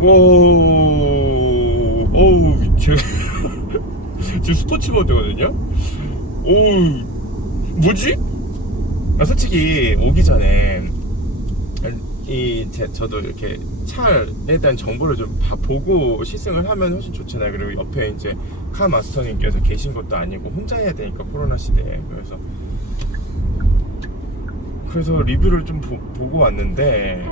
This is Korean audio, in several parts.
어우 제가 지금 스포츠 모드거든요. 오우 뭐지? 아, 솔직히 오기 전에 이 제, 저도 이렇게 차에 대한 정보를 좀다 보고 시승을 하면 훨씬 좋잖아요. 그리고 옆에 이제 카 마스터님께서 계신 것도 아니고 혼자 해야 되니까 코로나 시대에 그래서 그래서 리뷰를 좀 보, 보고 왔는데.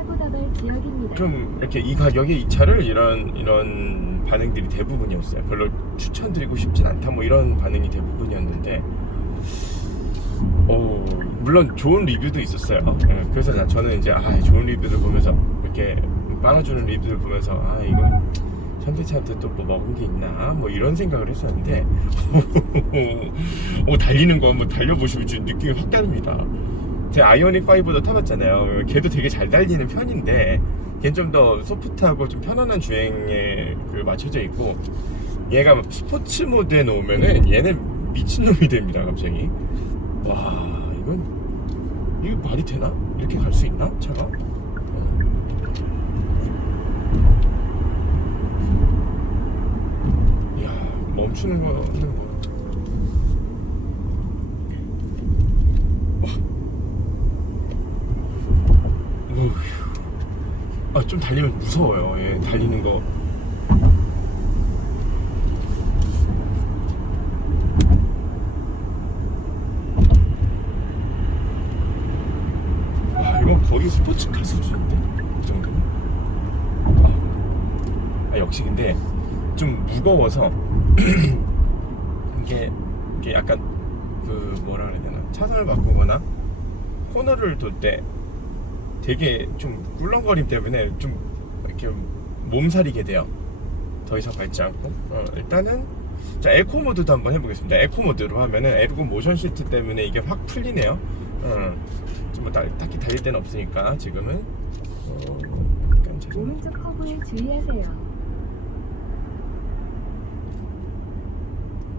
좀 이렇게 이 가격에 이 차를 이런 이런 반응들이 대부분이었어요. 별로 추천드리고 싶진 않다 뭐 이런 반응이 대부분이었는데 오 물론 좋은 리뷰도 있었어요. 예, 그래서 나- 저는 이제 아 좋은 리뷰를 보면서 이렇게 빨아주는 리뷰를 보면서 아 이거 현대차한테 또 뭐 먹은 게 있나 뭐 이런 생각을 했었는데 오 달리는 거 한번 달려보시면 좀 느낌이 확 다릅니다. 제 아이오닉 5도 타봤잖아요. 걔도 되게 잘 달리는 편인데 걔는 좀 더 소프트하고 좀 편안한 주행에 그 맞춰져 있고 얘가 스포츠 모드에 놓으면은 얘는 미친놈이 됩니다 갑자기 와 이건 이거 말이 되나? 이렇게 갈 수 있나? 차가? 어. 이야 멈추는 거는 뭐 아, 좀 달리면 무서워요. 예, 달리는 거. 아, 이건 거의 스포츠카 수준인데? 이 정도면? 아, 아, 역시 근데 좀 무거워서 이게, 이게 약간 그 뭐라 그래야 되나 차선을 바꾸거나 코너를 돌때 되게 좀 꿀렁거림 때문에 좀 이렇게 몸살이게 돼요. 더 이상 밟지 않고 어, 일단은 자 에코 모드도 한번 해보겠습니다. 에코 모드로 하면은 에코 모션 시트 때문에 이게 확 풀리네요. 어, 좀뭐 딱히 달릴 데는 없으니까 지금은 어. 오른쪽 커브에 주의하세요.